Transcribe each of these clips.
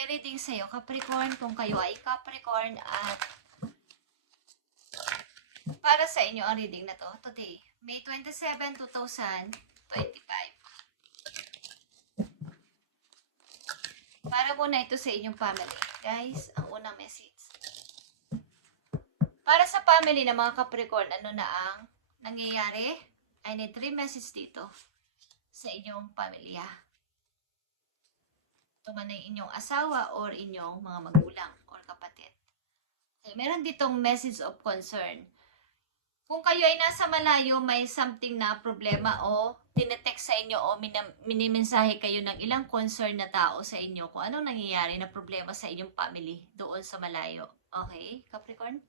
my reading sa'yo, Capricorn, kung kayo ay Capricorn at para sa inyo ang reading na to today, May 27, 2025. Para muna ito sa inyong family. Guys, ang unang message. Para sa family ng mga Capricorn, ano na ang nangyayari? I need 3 message dito sa inyong pamilya. Ito man ay inyong asawa or inyong mga magulang or kapatid. Okay, meron ditong message of concern. Kung kayo ay nasa malayo, may something na problema o tinetext sa inyo o minimensahe kayo ng ilang concern na tao sa inyo kung anong nangyayari na problema sa inyong family doon sa malayo. Okay, Capricorn?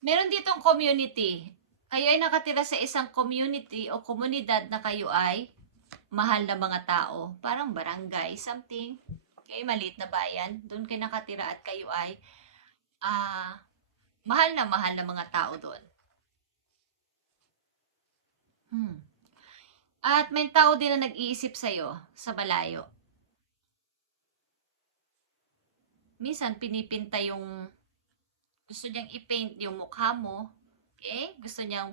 Meron ditong community. Kayo ay nakatira sa isang community o komunidad na kayo ay mahal na mga tao. Parang barangay, something. Okay, maliit na bayan. Doon kayo nakatira at kayo ay mahal na mga tao doon. At may tao din na nag-iisip sa'yo sa malayo. Minsan, pinipinta yung gusto niyang i-paint yung mukha mo. Okay? Gusto niyang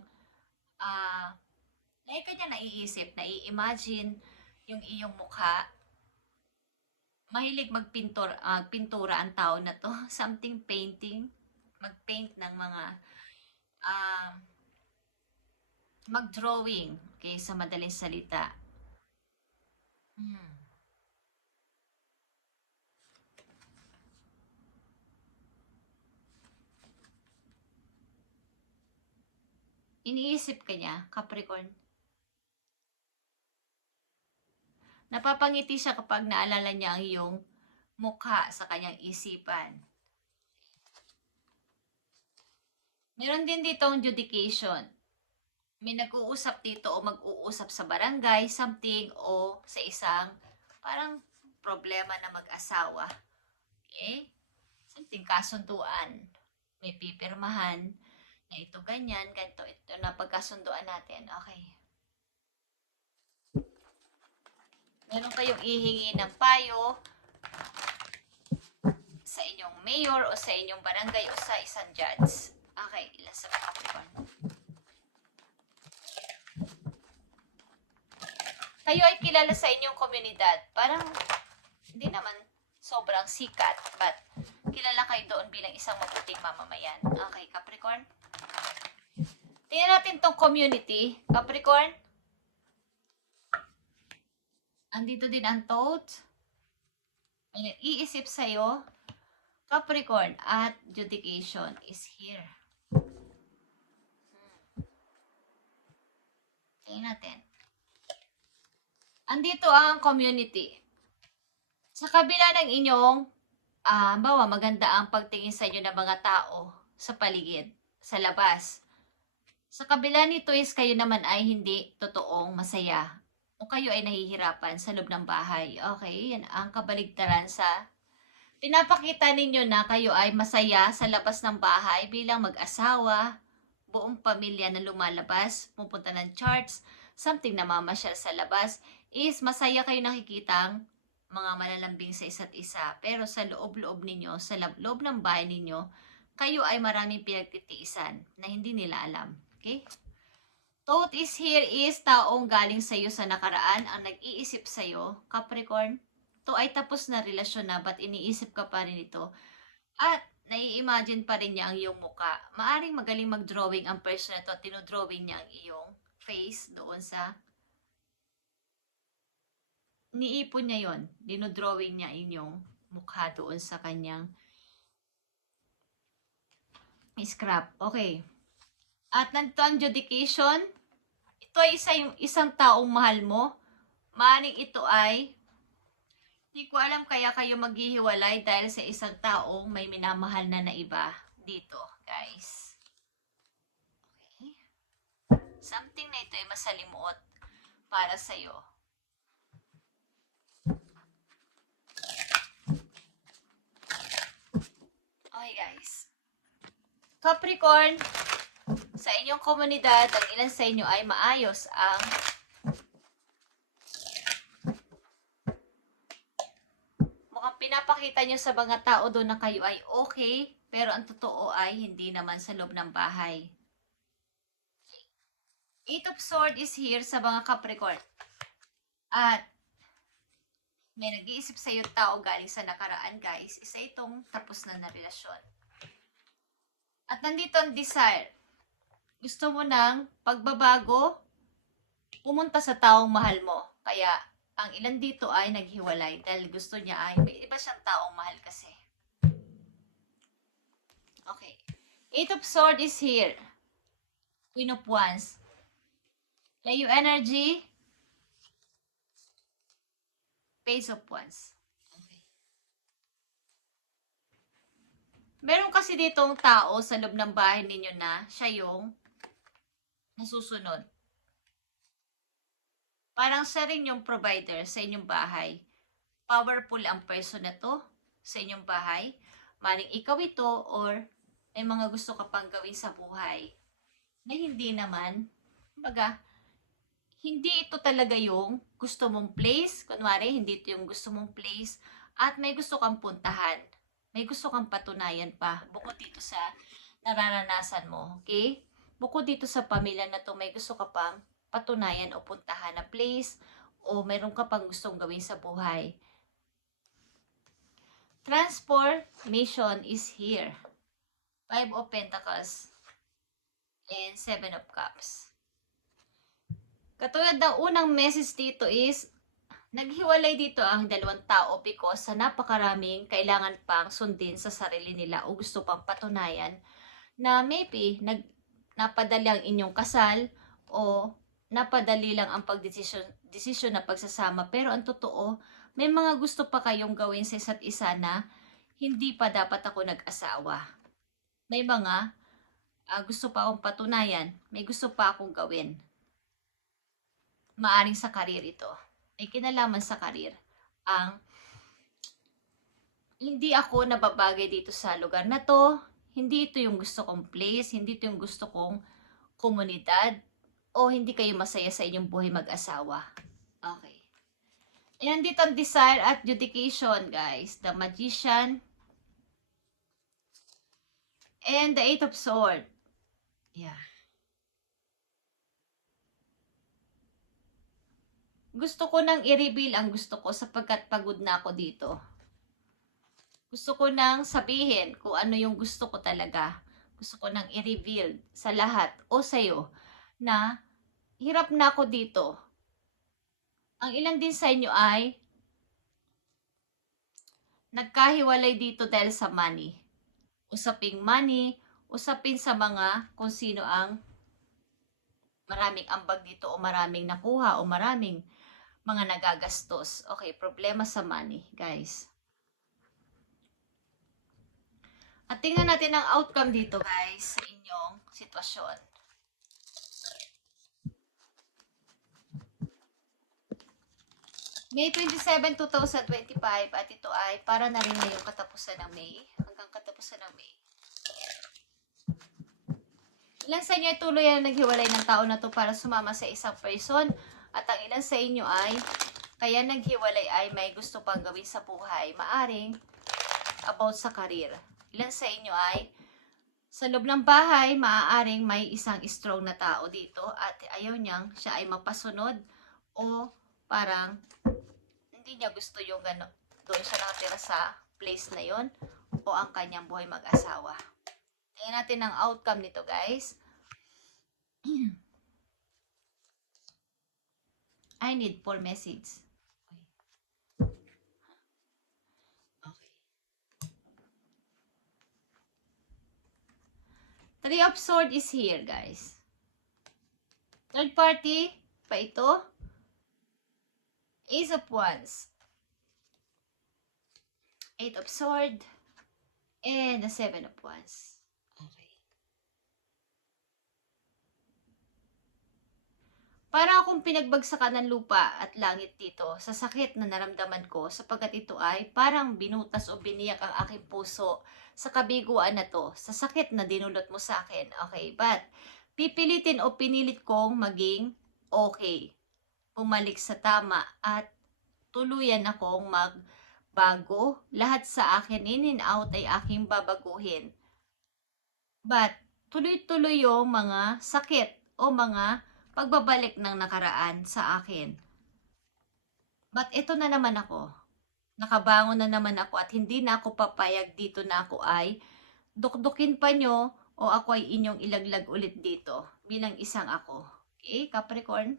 kanya naiisip, nai-imagine yung iyong mukha. Mahilig pintura ang tao na to. Something painting. Mag-paint ng mga mag-drawing. Okay, sa madaling salita. Iniisip ka niya, Capricorn. Napapangiti siya kapag naalala niya ang iyong mukha sa kanyang isipan. Meron din dito ang judication. May nag-uusap dito o mag-uusap sa barangay, something, o sa isang parang problema na mag-asawa. Okay? Something kasunduan. May pipirmahan na ito ganyan, ganito, ito na pagkasunduan natin. Okay. Meron kayong ihingi ng payo sa inyong mayor o sa inyong barangay o sa isang judge. Okay, ilan sa Capricorn. Kayo ay kilala sa inyong komunidad. Parang hindi naman sobrang sikat, but kilala kayo doon bilang isang mabuting mamamayan. Okay, Capricorn. Tingnan natin tong community, Capricorn. Andito din ang Toad. May iisip sa'yo, Capricorn, at judication is here. Tingnan natin. Andito ang community. Sa kabila ng inyong, bawa maganda ang pagtingin sa inyo ng mga tao sa paligid, sa labas. Sa kabila nito is kayo naman ay hindi totoong masaya. O kayo ay nahihirapan sa loob ng bahay. Okay, yan ang kabaligtaran sa pinapakita ninyo na kayo ay masaya sa labas ng bahay bilang mag-asawa, buong pamilya na lumalabas, pupunta ng church, something na mamasyal sa labas, is masaya kayo nakikitang mga malalambing sa isa't isa. Pero sa loob-loob ninyo, sa loob ng bahay ninyo, kayo ay maraming pinagtitiisan na hindi nila alam. Okay? Toad is here is taong galing sa iyo sa nakaraan ang nag-iisip sa iyo, Capricorn. To ay tapos na relasyon na, but iniisip ka pa rin ito. At nai-imagine pa rin niya ang iyong muka. Maaring magaling mag-drawing ang person na to at tinodrawing niya ang iyong face doon sa niipon niya yon. Dinodrawing niya inyong mukha doon sa kanyang scrap. Okay. At nandito ang judication. Ito ay isang taong mahal mo. Maaring ito ay hindi ko alam kaya kayo maghihiwalay dahil sa isang taong may minamahal na iba dito, guys. Okay. Something na ito ay masalimuot para sa'yo. Okay, guys. Capricorn, sa inyong komunidad, ang ilan sa inyo ay maayos ang mukhang pinapakita nyo sa mga tao doon na kayo ay okay, pero ang totoo ay hindi naman sa loob ng bahay. Eight of Swords is here sa mga Capricorn. At may nag-iisip sa iyo tao galing sa nakaraan, guys. Isa itong tapos na relasyon. At nandito ang desire. Gusto mo ng pagbabago, pumunta sa taong mahal mo. Kaya, ang ilan dito ay naghiwalay dahil gusto niya ay may iba siyang taong mahal kasi. Okay. Eight of Swords is here. Queen of Wands. Layo energy. Page of Wands. Okay. Meron kasi ditong tao sa loob ng bahay ninyo na siya yung nasusunod. Parang siya rin yung provider sa inyong bahay. Powerful ang person na to sa inyong bahay. Maring ikaw ito or may mga gusto ka pang gawin sa buhay na hindi naman, baga, hindi ito talaga yung gusto mong place. Kunwari, hindi ito yung gusto mong place. At may gusto kang puntahan. May gusto kang patunayan pa. Bukod dito sa nararanasan mo. Okay? Bukod dito sa pamilya na to, may gusto ka pang patunayan o puntahan na place. O meron ka pang gustong gawin sa buhay. Transformation is here. Five of Pentacles. And Seven of Cups. Katulad ng unang message dito is, naghiwalay dito ang dalawang tao because sa napakaraming kailangan pang sundin sa sarili nila o gusto pang patunayan na maybe napadali ang inyong kasal o napadali lang ang desisyon na pagsasama. Pero ang totoo, may mga gusto pa kayong gawin sa isa't isa na hindi pa dapat ako nag-asawa. May mga gusto pa akong patunayan, may gusto pa akong gawin. Maaring sa karir ito. May kinalaman sa karir. Hindi ako nababagay dito sa lugar na to. Hindi ito yung gusto kong place. Hindi ito yung gusto kong komunidad. O hindi kayo masaya sa inyong buhay mag-asawa. Okay. And nandito ang desire at dedication, guys. The Magician. And the Eight of Swords. Yeah. Gusto ko nang i-reveal ang gusto ko sapagkat pagod na ako dito. Gusto ko nang sabihin kung ano yung gusto ko talaga. Gusto ko nang i-reveal sa lahat o sa'yo na hirap na ako dito. Ang ilan din sa inyo ay nagkahiwalay dito dahil sa money. Usaping money, usapin sa mga kung sino ang maraming ambag dito o maraming nakuha o maraming mga nagagastos. Okay, problema sa money, guys. At tingnan natin ang outcome dito, guys, sa inyong sitwasyon. May 27, 2025 at ito ay para na rin ngayong katapusan ng May. Hanggang katapusan ng May. Ilan sa inyo ay tuloy na naghiwalay ng tao na to para sumama sa isang person. At ang ilan sa inyo ay kaya naghiwalay ay may gusto pang gawin sa buhay. Maaring about sa karir. Ilan sa inyo ay sa loob ng bahay, maaaring may isang strong na tao dito at ayaw niyang siya ay mapasunod o parang hindi niya gusto yung gano'n. Doon siya nakatira sa place na yon o ang kanyang buhay mag-asawa. Tingnan natin ang outcome nito, guys. I need 4 message. Okay. Three of Swords is here, guys. Third party pa ito. Ace of Wands. Eight of Swords. And the Seven of Wands. Okay. Para akong pinagbagsakan ng lupa at langit dito sa sakit na naramdaman ko sapagkat ito ay parang binutas o biniyak ang aking puso sa kabiguan na to, sa sakit na dinulot mo sa akin. Okay, but pipilitin o pinilit kong maging okay. Bumalik sa tama at tuluyan akong bago. Lahat sa akin, in and out, ay aking babaguhin. But, tuloy-tuloy yung mga sakit o mga pagbabalik ng nakaraan sa akin. But, ito na naman ako. Nakabangon na naman ako at hindi na ako papayag dito na ako ay dukdukin pa nyo o ako ay inyong ilaglag ulit dito bilang isang ako. Okay, Capricorn?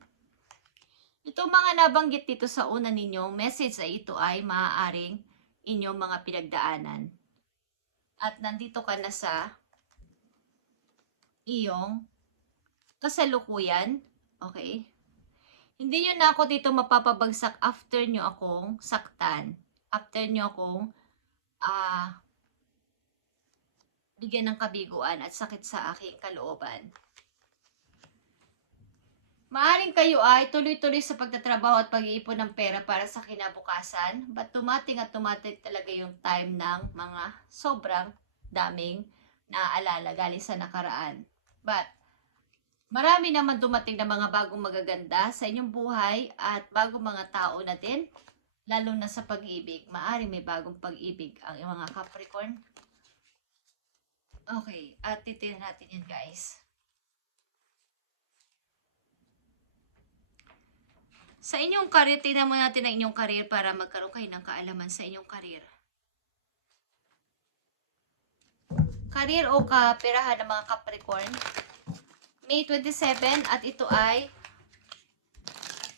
Ito mga nabanggit dito sa una ninyong message ay ito ay maaaring inyong mga pinagdaanan. At nandito ka na sa iyong kasalukuyan. Okay? Hindi nyo na ako dito mapapabagsak after nyo akong saktan. After nyo akong bigyan ng kabiguan at sakit sa aking kalooban. Maaring kayo ay tuloy-tuloy sa pagtatrabaho at pag-iipon ng pera para sa kinabukasan, but tumating at tumating talaga yung time ng mga sobrang daming naaalala galing sa nakaraan. But, marami naman dumating na mga bagong magaganda sa inyong buhay at bagong mga tao na din, lalo na sa pag-ibig. Maaring may bagong pag-ibig ang mga Capricorn. Okay, at titignan natin yan guys. Sa inyong career, tingnan mo natin ang inyong career para magkaroon kayo ng kaalaman sa inyong career. Career o kaperahan ng mga Capricorn. May 27 at ito ay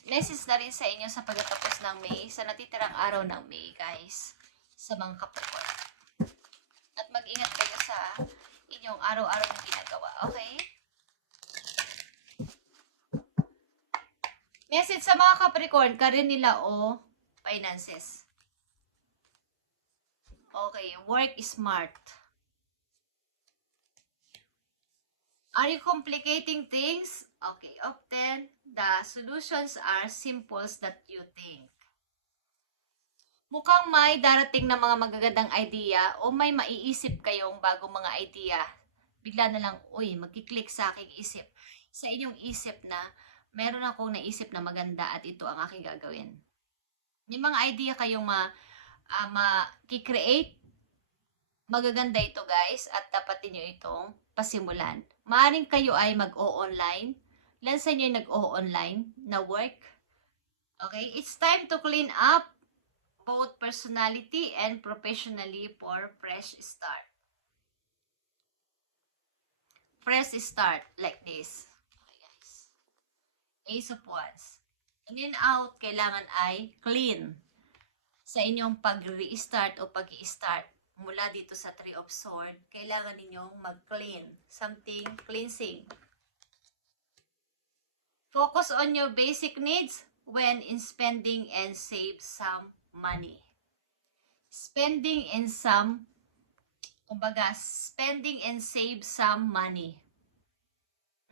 message na rin sa inyo sa pagtatapos ng May, sa natitirang araw ng May guys, sa mga Capricorn. At mag-ingat kayo sa inyong araw-araw na ginagawa, okay? Message sa mga Capricorn, career nila o finances. Okay, work smart. Are you complicating things? Okay, often the solutions are simple that you think. Mukhang may darating na mga magagandang idea o may maiisip kayong bagong mga idea. Bigla na lang, uy, magkiklik sa aking isip. Sa inyong isip na, meron akong naisip na maganda at ito ang aking gagawin. May mga idea kayong makikreate. Magaganda ito guys at dapat niyo itong pasimulan. Maaring kayo ay mag-o-online. Ilan sa inyo ay nag-o-online na work? Okay, it's time to clean up both personality and professionally for fresh start. Fresh start like this. Okay guys. Ace of Wands. In and out, kailangan ay clean. Sa inyong pag-restart o pag-i-start mula dito sa Three of Swords, kailangan ninyong mag-clean. Something cleansing. Focus on your basic needs when in spending and save some money. Spending and save some money.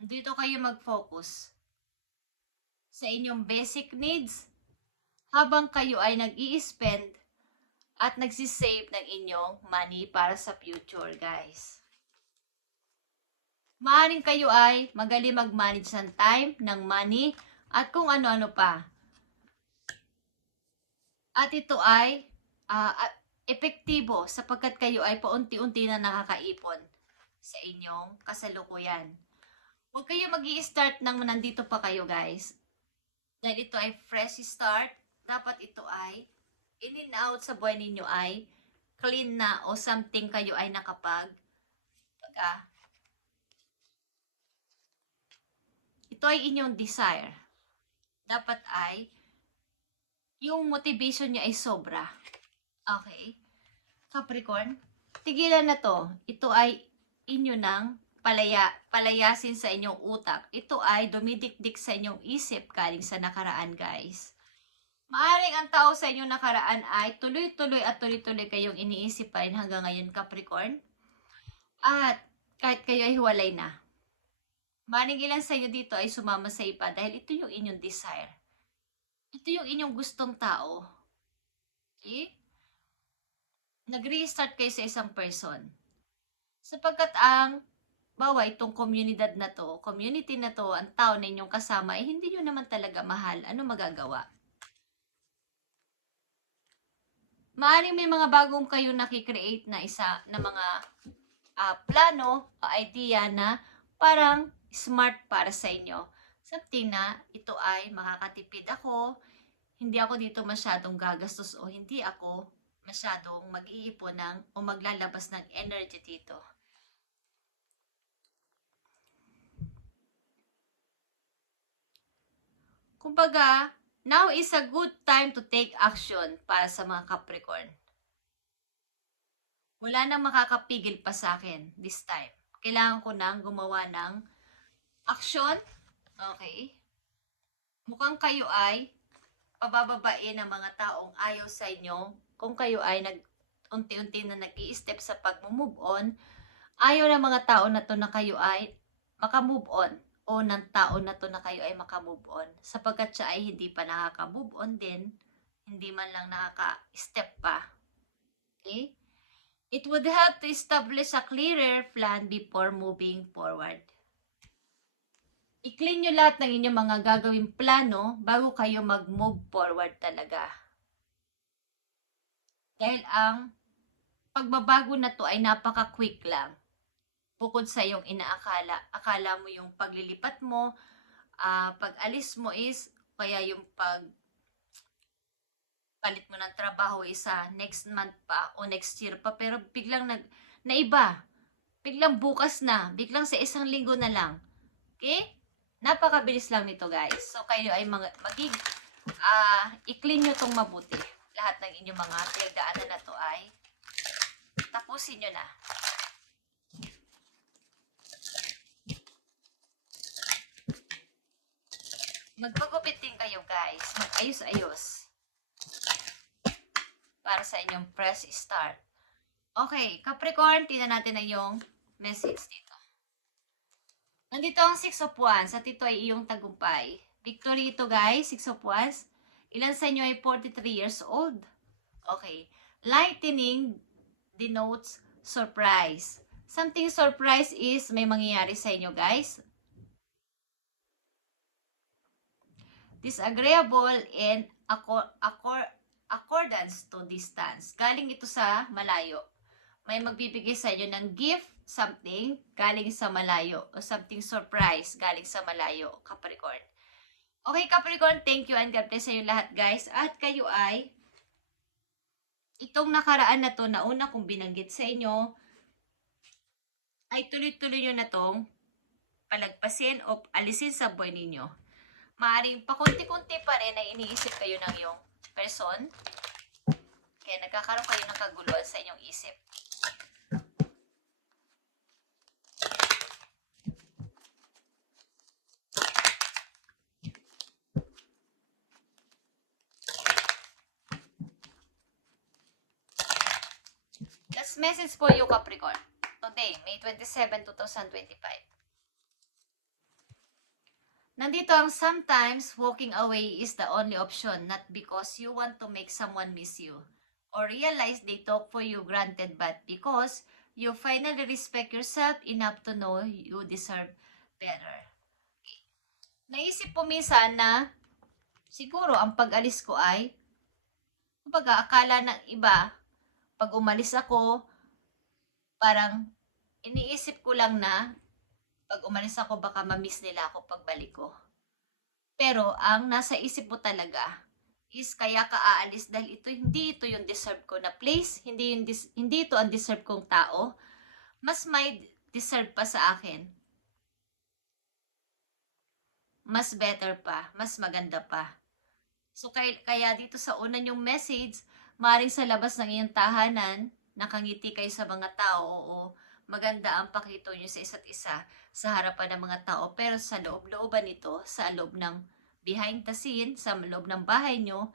Dito kayo mag-focus sa inyong basic needs habang kayo ay nag-i-spend at nagsisave ng inyong money para sa future, guys. Maaaring kayo ay magaling mag-manage ng time, ng money, at kung ano-ano pa. At ito ay epektibo sapagkat kayo ay paunti-unti na nakakaipon sa inyong kasalukuyan. Huwag kayo mag-i-start nang nandito pa kayo, guys. Dahil ito ay fresh start, dapat ito ay in and out sa buhay ninyo ay clean na o something kayo ay ito ay inyong desire. Dapat ay yung motivation niya ay sobra. Okay? Capricorn, tigilan na to. Ito ay inyo nang palayasin sa inyong utak. Ito ay dumidikdik sa inyong isip galing sa nakaraan, guys. Maaring ang tao sa inyong nakaraan ay tuloy-tuloy at tuloy-tuloy kayong iniisip pa rin hanggang ngayon, Capricorn. At kahit kayo ay hiwalay na. Maaring ilan sa inyo dito ay sumama sa iba dahil ito yung inyong desire. Ito yung inyong gustong tao. Okay? Nag-restart kayo sa isang person. Sapagkat itong community na to, ang tao na inyong kasama, ay hindi nyo naman talaga mahal. Ano magagawa? Maaaring may mga bagong kayo nakikreate na isa na mga plano o idea na parang smart para sa inyo. Something na ito ay makakatipid ako, hindi ako dito masyadong gagastos o hindi ako masyadong mag-iipon o maglalabas ng energy dito. Kumbaga, now is a good time to take action para sa mga Capricorn. Wala nang makakapigil pa sa akin this time. Kailangan ko nang gumawa ng action. Okay. Mukhang kayo ay pabababain ng mga taong ayaw sa inyo. Kung kayo ay unti-unti na nag-i-step sa pag-move on, ayaw ng mga tao na to na kayo ay makamove on o ng tao na to na kayo ay makamove on. Sapagkat siya ay hindi pa nakaka-move on din, hindi man lang nakaka-step pa. Okay? It would help to establish a clearer plan before moving forward. I-clean nyo lahat ng inyong mga gagawing plano bago kayo mag-move forward talaga. Dahil ang pagbabago na to ay napaka-quick lang. Bukod sa yung inaakala, akala mo yung paglilipat mo, pag-alis mo is, kaya yung palit mo ng trabaho isa next month pa o next year pa, pero biglang naiba. Biglang bukas na, biglang sa isang linggo na lang. Okay? Napakabilis lang nito, guys. So, kayo ay i-clean nyo tong mabuti. Lahat ng inyong mga pinagdaanan na to ay tapusin nyo na. Magpagupit din kayo, guys. Mag-ayos-ayos. Para sa inyong fresh start. Okay, Capricorn, tingnan natin na yung message dito. Nandito ang 6 of Wands at ito ay iyong tagumpay. Victory ito, guys, 6 of Wands. Ilan sa inyo ay 43 years old? Okay. Lightning denotes surprise. Something surprise is may mangyayari sa inyo, guys. Disagreeable and accordance to distance. Galing ito sa malayo. May magbibigay sa inyo ng gift, something galing sa malayo. O something surprise galing sa malayo, Capricorn. Okay, Capricorn, thank you and God bless sa inyo lahat, guys. At kayo ay, itong nakaraan na to na una kong binanggit sa inyo, ay tuloy-tuloy nyo na tong palagpasin o alisin sa buhay ninyo. Maaring pakunti-kunti pa rin na iniisip kayo ng iyong person. Kaya nagkakaroon kayo ng kaguluhan sa inyong isip. Last message for you, Capricorn. Today, May 27, 2025. Nandito ang sometimes walking away is the only option, not because you want to make someone miss you or realize they talk for you granted, but because you finally respect yourself enough to know you deserve better. Naisip po minsan na siguro ang pag-alis ko ay, kumbaga akala ng iba, pag umalis ako, parang iniisip ko lang na pag umalis ako, baka ma-miss nila ako pagbalik ko. Pero, ang nasa isip mo talaga is kaya ka aalis dahil hindi ito yung deserve ko na place, hindi ito ang deserve kong tao. Mas may deserve pa sa akin. Mas better pa, mas maganda pa. So, kaya dito sa una yung message, maaaring sa labas ng iyong tahanan, nakangiti kayo sa mga tao o maganda ang pakito nyo sa isa't isa sa harapan ng mga tao. Pero sa loob-looban nito, sa loob ng behind the scene, sa loob ng bahay nyo,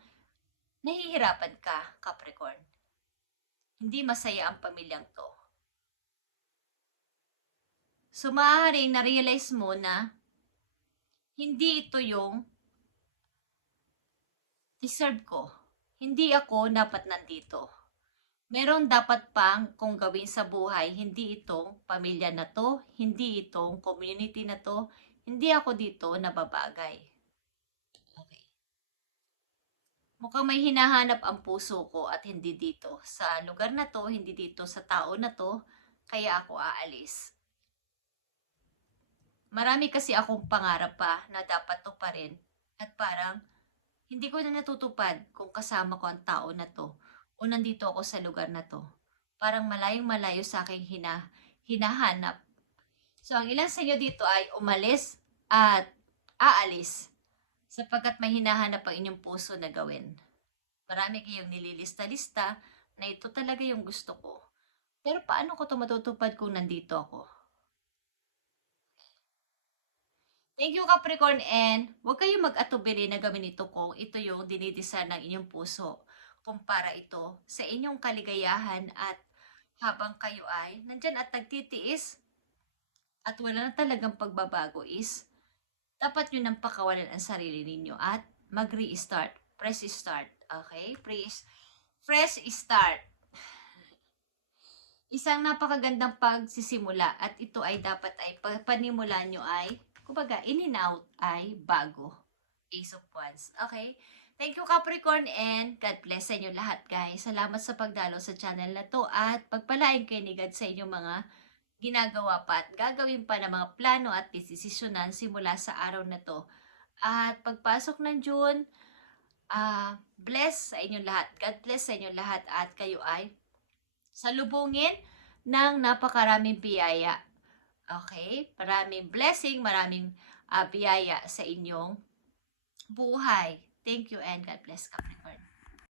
nahihirapan ka, Capricorn. Hindi masaya ang pamilyang to. So, maaaring na-realize mo na hindi ito yung deserve ko. Hindi ako dapat nandito. Meron dapat pang kung gawin sa buhay, hindi itong pamilya na to, hindi itong community na to, hindi ako dito nababagay. Okay. Mukhang may hinahanap ang puso ko at hindi dito. Sa lugar na to, hindi dito sa tao na to, kaya ako aalis. Marami kasi akong pangarap pa na dapat tuparin at parang hindi ko na natutupad kung kasama ko ang tao na to o nandito ako sa lugar na to. Parang malayong malayo sa aking hinahanap. So, ang ilan sa inyo dito ay umalis at aalis sapagkat may hinahanap ang inyong puso na gawin. Marami kayong nililista-lista na ito talaga yung gusto ko. Pero paano ko ito matutupad kung nandito ako? Thank you, Capricorn, and huwag kayong mag-atubili na gawin ito kung ito yung dinidesign ng inyong puso. Kumpara ito sa inyong kaligayahan at habang kayo ay nandyan at nagtitiis at wala na talagang pagbabago is dapat nyo nang pakawalan ang sarili ninyo at mag-restart. Press start. Okay? Fresh start. Isang napakagandang pagsisimula at ito ay dapat ay panimula nyo ay kumbaga, in and out ay bago. Ace of Wands. Okay? Thank you, Capricorn, and God bless sa inyo lahat, guys. Salamat sa pagdalo sa channel na to at pagpalain kayo ni God sa inyong mga ginagawa pa at gagawin pa ng mga plano at desisyonan simula sa araw na to. At pagpasok ng June, bless sa inyong lahat. God bless sa inyong lahat at kayo ay salubungin ng napakaraming biyaya. Okay? Maraming blessing, maraming biyaya sa inyong buhay. Thank you and God bless, Capricorn.